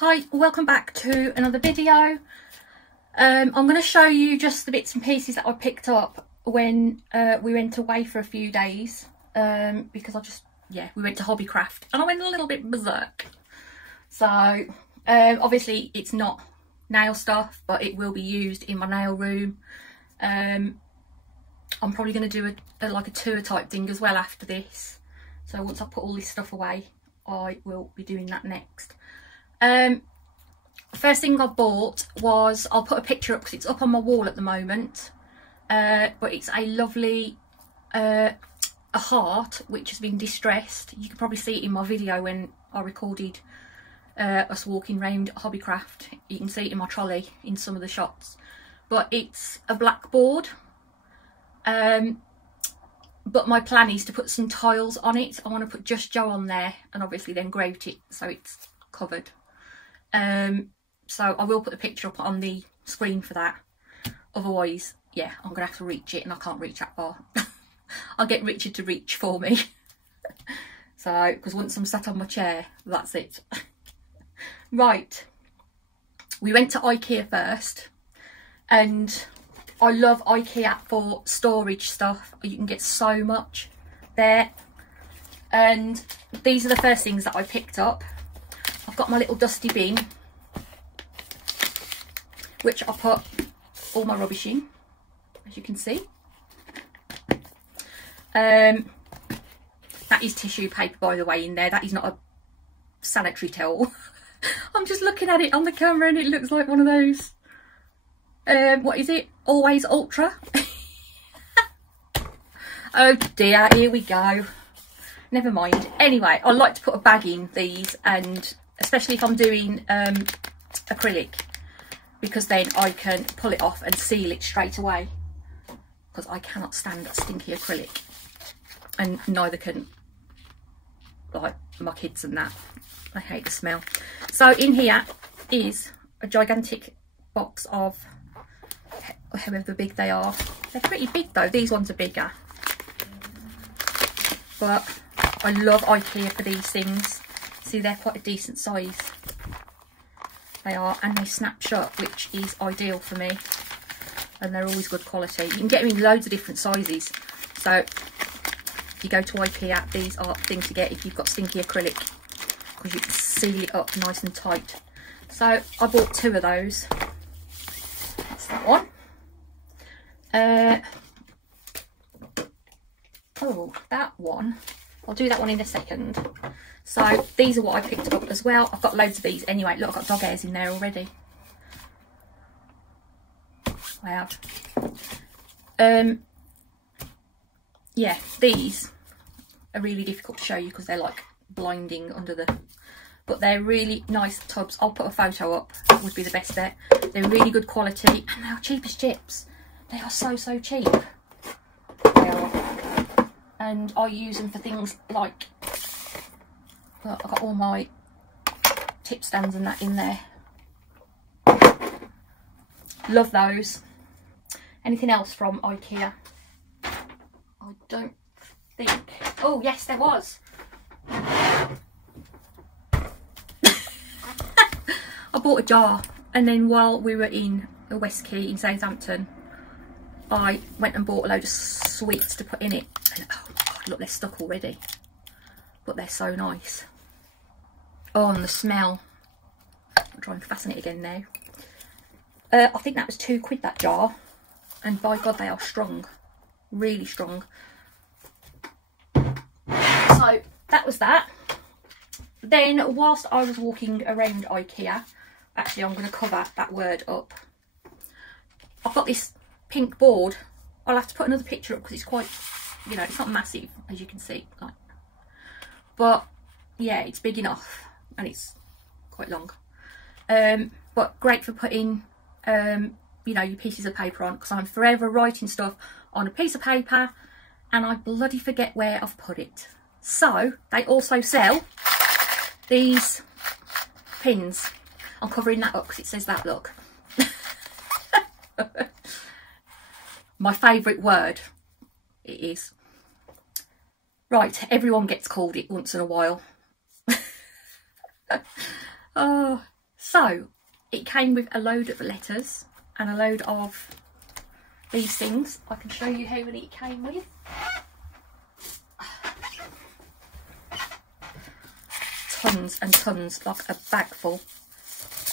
Hi, welcome back to another video. I'm going to show you just the bits and pieces that I picked up when we went away for a few days, because we went to Hobbycraft and I went a little bit berserk. So obviously it's not nail stuff, but it will be used in my nail room. I'm probably going to do like a tour type thing as well after this. So once I put all this stuff away, I will be doing that next. First thing I bought was, I'll put a picture up because it's up on my wall at the moment, but it's a lovely a heart which has been distressed. You can probably see it in my video when I recorded us walking around Hobbycraft. You can see it in my trolley in some of the shots, but it's a blackboard. But my plan is to put some tiles on it. I want to put JUSTJO on there and obviously then grout it so it's covered. So I will put the picture up on the screen for that. Otherwise, yeah, I'm gonna have to reach it and I can't reach that far. I'll get Richard to reach for me. So, because once I'm sat on my chair, that's it. Right, we went to Ikea first, and I love Ikea for storage stuff. You can get so much there. And these are the first things that I picked up. I've got my little dusty bin, which I put all my rubbish in, as you can see. That is tissue paper, by the way, in there. That is not a sanitary towel. I'm just looking at it on the camera and it looks like one of those, what is it? Always Ultra. Oh dear, here we go. Never mind. Anyway, I like to put a bag in these, and especially if I'm doing acrylic, because then I can pull it off and seal it straight away, because I cannot stand stinky acrylic, and neither can like my kids and that. I hate the smell. So in here is a gigantic box of however big they are. They're pretty big though. These ones are bigger, but I love Ikea for these things. See, they're quite a decent size. They are, and they snap shut, which is ideal for me. And they're always good quality. You can get them in loads of different sizes. So if you go to Ikea, these are things to get if you've got stinky acrylic, because you can seal it up nice and tight. So I bought 2 of those. That's that one. Oh, that one. I'll do that one in a second. So these are what I picked up as well. I've got loads of these anyway. Look, I've got dog hairs in there already. I have. Yeah, these are really difficult to show you because they're like blinding under the... But they're really nice tubs. I'll put a photo up. That would be the best bet. They're really good quality and they are cheap as chips. They are so cheap. They are. And I use them for things like... Look, I've got all my tip stands and that in there. Love those. Anything else from Ikea? I don't think. Oh yes, there was. I bought a jar, and then while we were in the West Quay in Southampton, I went and bought a load of sweets to put in it. And oh my god, look, they're stuck already. But they're so nice. Oh, and the smell. I'll try and fasten it again now. I think that was £2, that jar. And by God, they are strong. Really strong. So, that was that. Then, whilst I was walking around Ikea, actually I'm going to cover that word up. I've got this pink board. I'll have to put another picture up because it's quite, you know, it's not massive, as you can see. Like, but yeah, it's big enough and it's quite long. But great for putting, you know, your pieces of paper on, because I'm forever writing stuff on a piece of paper and I bloody forget where I've put it. So they also sell these pins. I'm covering that up because it says that, look. My favourite word, it is. Right, everyone gets called it once in a while. Oh, So it came with a load of letters and a load of these things. I can show you how many it came with. Tons and tons, like a bag full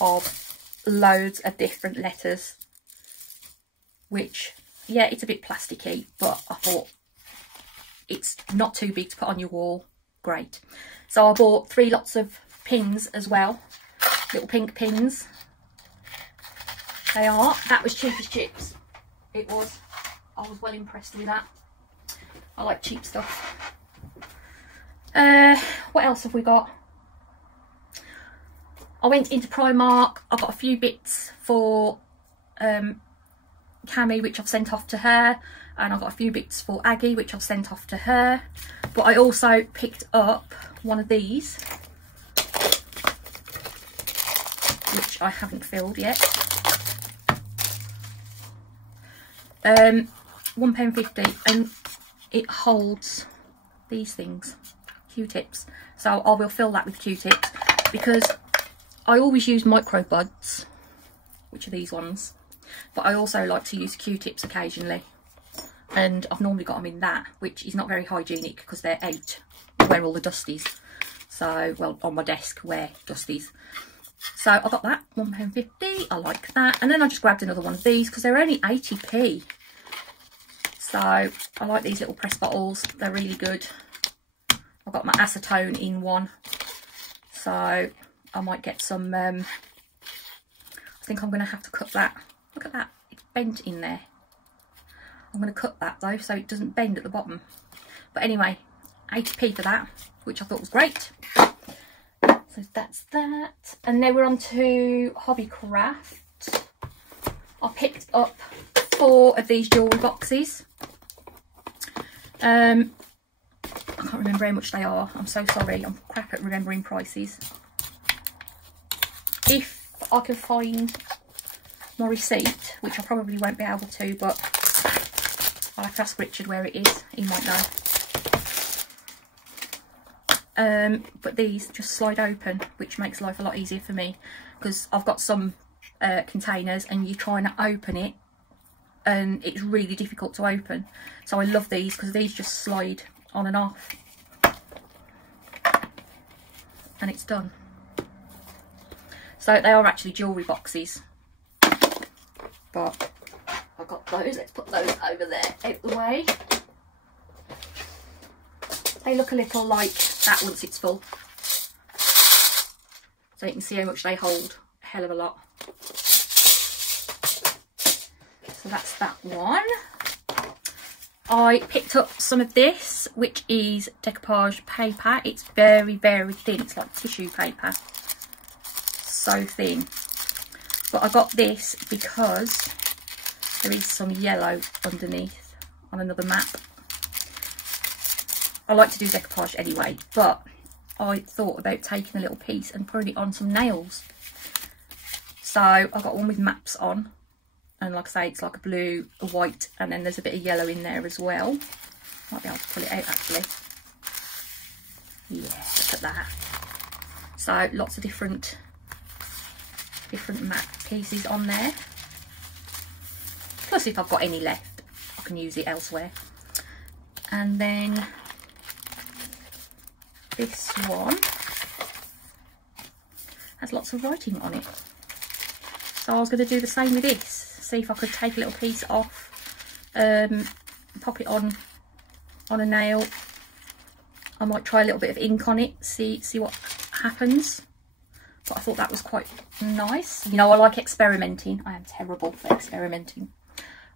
of loads of different letters, which, yeah, it's a bit plasticky, but I thought it's not too big to put on your wall. Great. So I bought 3 lots of pins as well, little pink pins. They are. That was cheap as chips. It was. I was well impressed with that. I like cheap stuff. What else have we got? I went into Primark. I got a few bits for Cami, which I've sent off to her, and I got a few bits for Aggie, which I've sent off to her. But I also picked up one of these, which I haven't filled yet. £1.50, and it holds these things, Q-tips. So I will fill that with Q-tips, because I always use micro buds, which are these ones, but I also like to use Q-tips occasionally, and I've normally got them in that, which is not very hygienic because they're out where all the dusties. So, well, on my desk where dusties. So I got that, £1.50. I like that. And then I just grabbed another one of these because they're only 80p. So I like these little press bottles. They're really good. I've got my acetone in one. So I might get some, I think I'm going to have to cut that. Look at that, it's bent in there. I'm going to cut that though, so it doesn't bend at the bottom. But anyway, 80p for that, which I thought was great. So that's that. And then we're on to Hobbycraft. I picked up 4 of these jewellery boxes. I can't remember how much they are. I'm so sorry. I'm crap at remembering prices. If I can find my receipt, which I probably won't be able to, but I'll have to ask Richard where it is. He might know. But these just slide open, which makes life a lot easier for me, because I've got some containers and you're trying to open it and it's really difficult to open. So I love these because these just slide on and off and it's done. So they are actually jewellery boxes, but I got those. Let's put those over there out the way. They look a little like that once it's full, so you can see how much they hold. A hell of a lot. So that's that one. I picked up some of this, which is decoupage paper. It's very, very thin. It's like tissue paper. So thin. But I got this because there is some yellow underneath on another map. I like to do decoupage anyway, but I thought about taking a little piece and putting it on some nails. So I got one with maps on, and like I say, it's like a blue, a white, and then there's a bit of yellow in there as well. Might be able to pull it out actually. Yeah, look at that. So lots of different map pieces on there. Plus, if I've got any left, I can use it elsewhere. And then this one has lots of writing on it. So I was going to do the same with this. See if I could take a little piece off, pop it on a nail. I might try a little bit of ink on it, see what happens. But I thought that was quite nice. You know, I like experimenting. I am terrible for experimenting.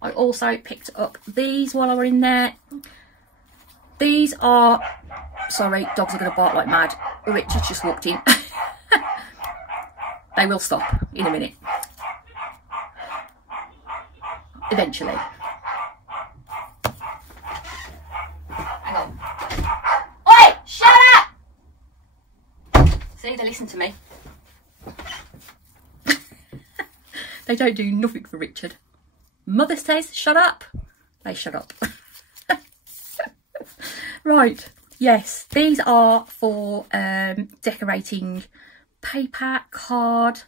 I also picked up these while I were in there. These are, sorry, dogs are going to bark like mad. Richard just walked in. They will stop in a minute. Eventually. Hang on. Oi! Shut up! See, they listen to me. They don't do nothing for Richard. Mother says, shut up. They shut up. Right, yes, these are for decorating paper, card,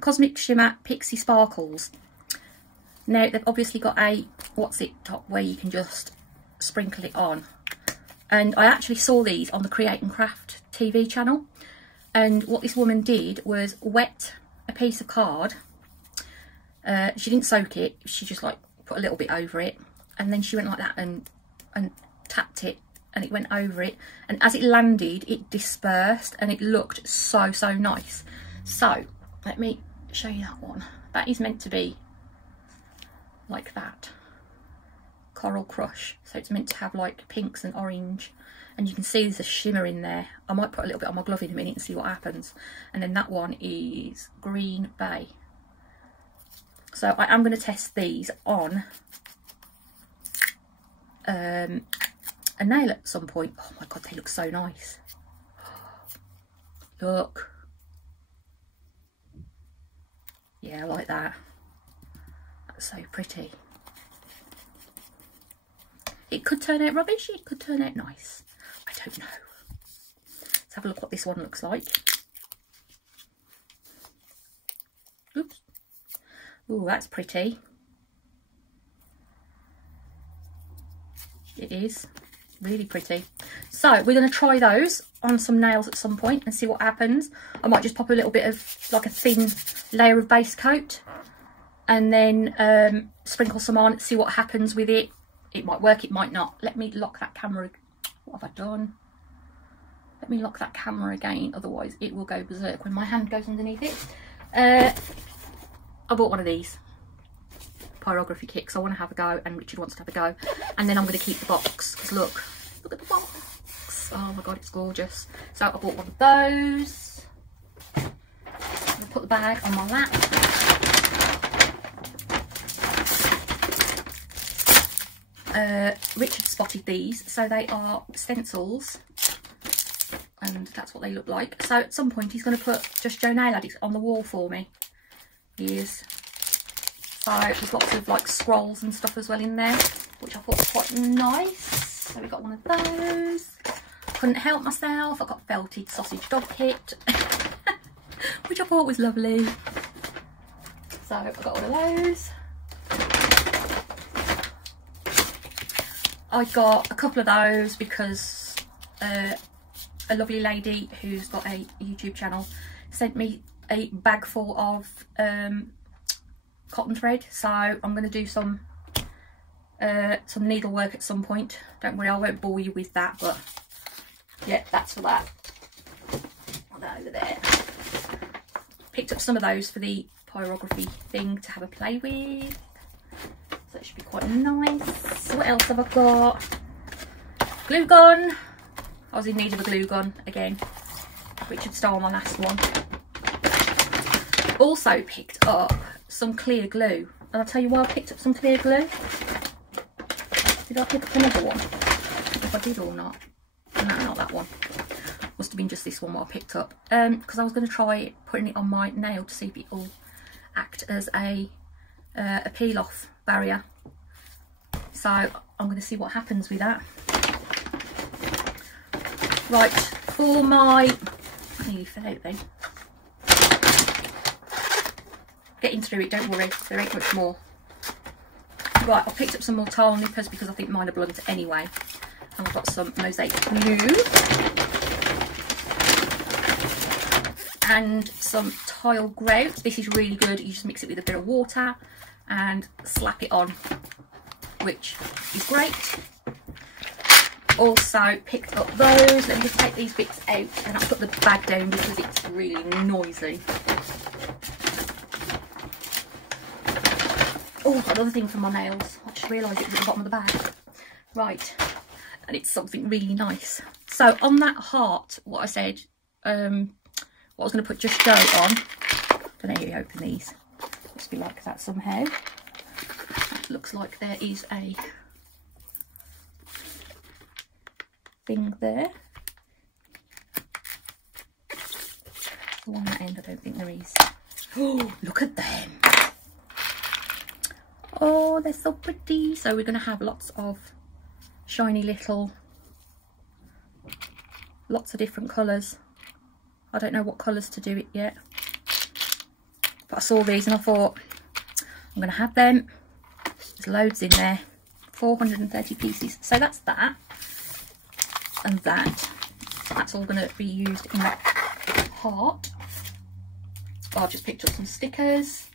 Cosmic Shimmer Pixie Sparkles. Now they've obviously got a what's it top where you can just sprinkle it on, and I actually saw these on the Create and Craft TV channel, and what this woman did was wet a piece of card. She didn't soak it, she just like put a little bit over it, and then she went like that and tapped it, and it went over it, and as it landed it dispersed, and it looked so nice. So let me show you that one. That is meant to be like that, Coral Crush, so it's meant to have like pinks and orange, and you can see there's a shimmer in there. I might put a little bit on my glove in a minute and see what happens. And then that one is Green Bay. So I am going to test these on a nail at some point. Oh my god, they look so nice. Look, yeah, I like that. That's so pretty. It could turn out rubbish, it could turn out nice, I don't know. Let's have a look what this one looks like. Oops. Ooh, that's pretty. It is really pretty. So we're going to try those on some nails at some point and see what happens. I might just pop a little bit of like a thin layer of base coat, and then sprinkle some on, see what happens with it. It might work, it might not. Let me lock that camera. What have I done? Let me lock that camera again, otherwise it will go berserk when my hand goes underneath it. I bought one of these pyrography kits. I want to have a go, and Richard wants to have a go, and then I'm going to keep the box, because look at the box. Oh my god, it's gorgeous. So I bought one of those. I'll put the bag on my lap. Richard spotted these, so they are stencils, and that's what they look like. So at some point he's going to put JUSTJO Nail Addict on the wall for me. He is. So there's lots of like scrolls and stuff as well in there, which I thought was quite nice. So we got one of those. Couldn't help myself, I got felted sausage dog kit, which I thought was lovely. So I got one of those. I got a couple of those because a lovely lady who's got a YouTube channel sent me a bag full of cotton thread, so I'm going to do some needlework at some point. Don't worry, I won't bore you with that, but yeah, that's for that. Put that over there. Picked up some of those for the pyrography thing to have a play with, so it should be quite nice. What else have I got? Glue gun. I was in need of a glue gun again. Richard stole my last one. Also picked up some clear glue, and I'll tell you why I picked up some clear glue. Did I pick up another one? If I did or not. No, not that one. Must have been just this one what I picked up. Because I was going to try putting it on my nail to see if it will act as a peel off barrier. So I'm going to see what happens with that. Right, for my... I nearly fell out then. Getting through it, don't worry, there ain't much more. Right, I picked up some more tile nippers because I think mine are blunt anyway. And I've got some mosaic glue. And some tile grout. This is really good. You just mix it with a bit of water and slap it on, which is great. Also picked up those. Let me just take these bits out and I'll put the bag down because it's really noisy. Oh, another thing for my nails. I just realised it was at the bottom of the bag. Right, and it's something really nice. So on that heart, what I said, what I was going to put JUSTJO on. Don't know how you open these. Must be like that somehow. It looks like there is a thing there. The one that end, I don't think there is. Oh, look at them. Oh, they're so pretty. So we're going to have lots of shiny little, lots of different colours. I don't know what colours to do it yet, but I saw these and I thought I'm going to have them. There's loads in there, 430 pieces. So that's that and that. That's all going to be used in that part. I've just picked up some stickers,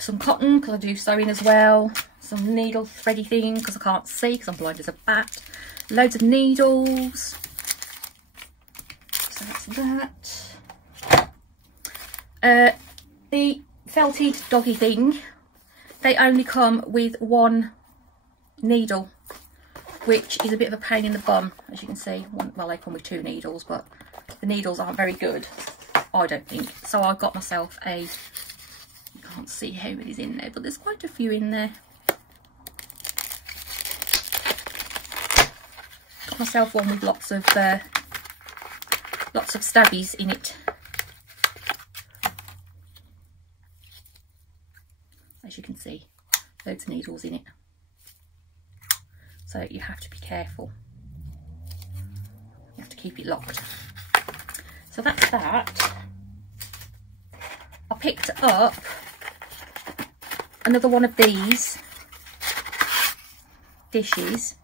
some cotton because I do sewing as well, some needle thready thing because I can't see because I'm blind as a bat, loads of needles. So that's that. The felted doggy thing, they only come with one needle, which is a bit of a pain in the bum, as you can see. Well, they come with 2 needles, but the needles aren't very good, I don't think. So I got myself a, you can't see how it is in there, but there's quite a few in there. Got myself one with lots of stabbies in it. As you can see, loads of needles in it. So you have to be careful. You have to keep it locked. So that's that. I picked up another one of these dishes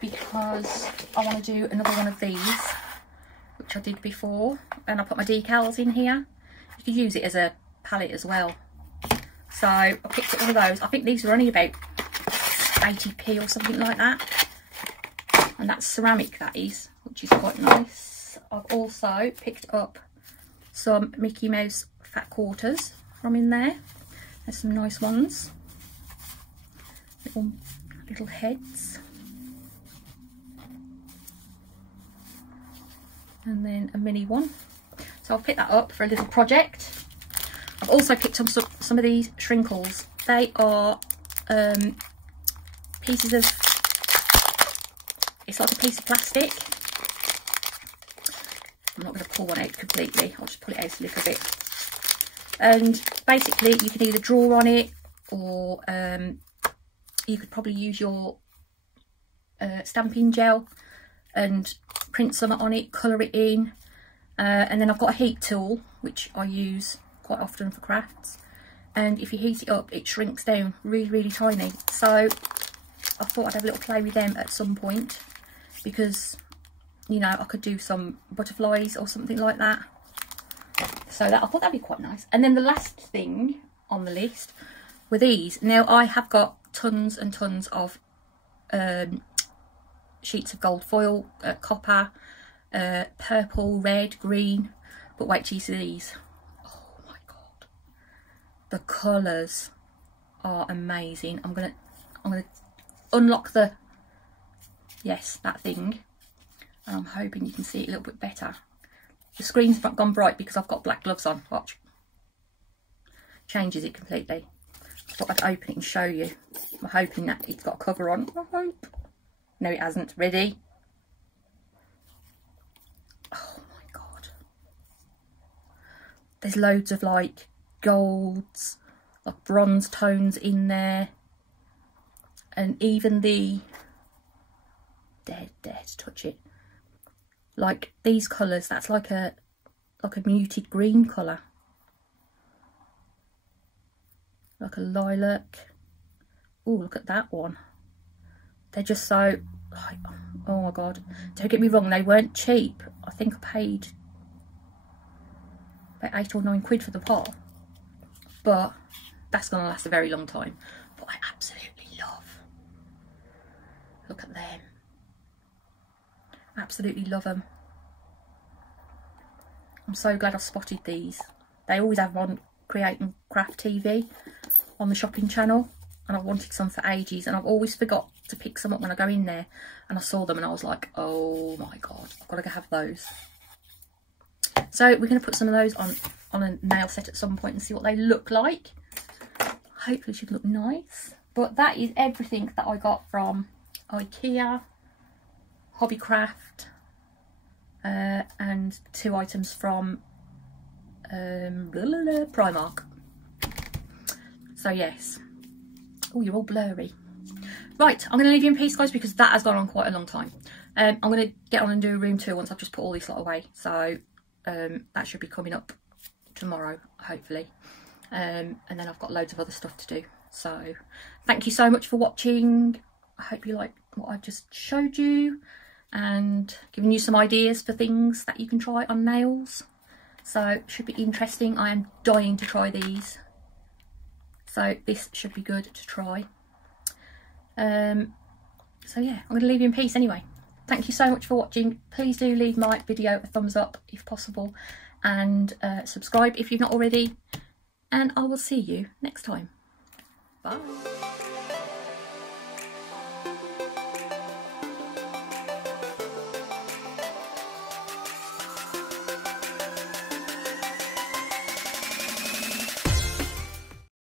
because I want to do another one of these, which I did before, and I put my decals in here. You could use it as a palette as well. So I picked up one of those. I think these were only about 80p or something like that, and that's ceramic, that is, which is quite nice. I've also picked up some Mickey Mouse fat quarters from in there. There's some nice ones, little heads, and then a mini one. So I'll pick that up for a little project. I've also picked up some of these shrinkles. They are pieces of, it's like a piece of plastic. I'm not going to pull one out completely, I'll just pull it out a little bit. And basically you can either draw on it, or you could probably use your stamping gel and print something on it, colour it in. And then I've got a heat tool which I use quite often for crafts, and if you heat it up it shrinks down really, really tiny. So I thought I'd have a little play with them at some point, because, you know, I could do some butterflies or something like that. So that, I thought that'd be quite nice. And then the last thing on the list were these. Now I have got tons and tons of sheets of gold foil, copper, purple, red, green, but wait till you see these. Oh my god, the colours are amazing. I'm gonna unlock the, yes, that thing, and I'm hoping you can see it a little bit better. The screen's not gone bright because I've got black gloves on. Watch, changes it completely. I thought I'd open it and show you. I'm hoping that it's got a cover on. I hope. No, it hasn't. Ready? Oh my god, there's loads of like golds, like bronze tones in there, and even the, dare to touch it, like these colours, that's like a muted green colour, like a lilac. Oh, look at that one. They're just so, like, oh my god, don't get me wrong, they weren't cheap. I think I paid about 8 or 9 quid for the pot, but that's going to last a very long time. But I absolutely love, look at them, absolutely love them. I'm so glad I've spotted these. They always have on Create and Craft TV on the shopping channel, and I've wanted some for ages, and I've always forgot to pick some up when I go in there, and I saw them and I was like, oh my god, I've got to go have those. So we're going to put some of those on a nail set at some point and see what they look like. Hopefully should look nice. But that is everything that I got from Ikea, Hobbycraft, and 2 items from Primark. So yes. Oh, you're all blurry. Right, I'm going to leave you in peace, guys, because that has gone on quite a long time. I'm going to get on and do a room tour once I've just put all this lot away. So that should be coming up tomorrow, hopefully. And then I've got loads of other stuff to do. So thank you so much for watching. I hope you like what I've just showed you and given you some ideas for things that you can try on nails. So it should be interesting. I am dying to try these. So this should be good to try. So yeah, I'm going to leave you in peace anyway. Thank you so much for watching. Please do leave my video a thumbs up if possible, and subscribe if you've not already. And I will see you next time. Bye.